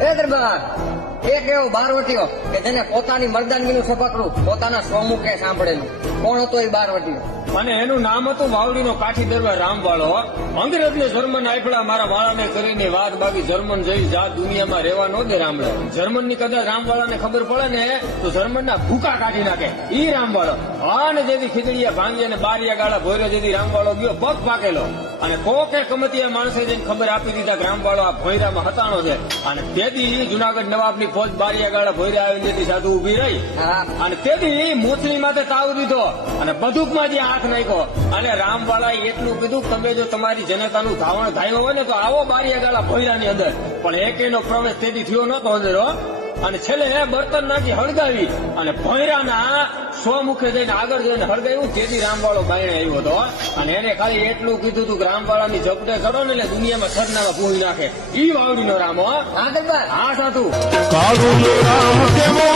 એ દરબાર એક એવો બારવટીયો કે જેને પોતાની મર્દાનગીનું સપકડું પોતાના સ્વમુખે સાંભળેલું. કોણ હતો એ બારવટીયો? અને એનું નામ હતું વાવડીનો કાઠી દરબાર રામવાળો. અંગ્રેજને જર્મન આફડા મારા વાળાને કરીને વાત બાકી જર્મન જેવી જાત દુનિયામાં રહેવા ન દે રામલો. જર્મન ની કદાચ રામવાળાને ખબર પડે ને તો જર્મન ના ભૂકા કાઢી નાખે. ઈ રામવાળો અને જેથી ખીચડીયા ભાંગી અને બારિયા ગાળા ભોર્યો જેથી રામવાળો ગયો પગ પાકેલો. અને કોકે કમતિયા માણસે જઈને ખબર આપી દીધા કે રામવાળો આ ભોયરામાં હતાણો છે. અને તેથી જુનાગઢ નવાબની ફોજ બારિયા ગાળા ભોયરા આવીને જેથી સાધુ ઉભી રહી. અને તેથી મૂછની માથે તાવ દીધો અને બંદૂકમાં જે હાથ નાખ્યો. અને રામવાળાએ એટલું કીધું કે તમે જો તમારી જનતાનું ધાવણ ધાયો હોય ને તો આવો બારિયા ગાળા ભોયરાની અંદર. પણ એકેનો પ્રવેશ તેથી થયો નતો અંદર. અને છેલ્લે બર્તન નાખી હળગાવી અને ભોયરાના સ્વમુખે જઈને આગળ જઈને હળગાવ્યું. તેથી રામવાળો બાયણે આવ્યો હતો. અને એને ખાલી એટલું કીધું હતું કે રામવાળાની ઝપટે કરો ને એટલે દુનિયામાં સરનામાં પૂરી નાખે. ઈ વાવડીનો રામ. હા સાધુ કાળું રામ કેવો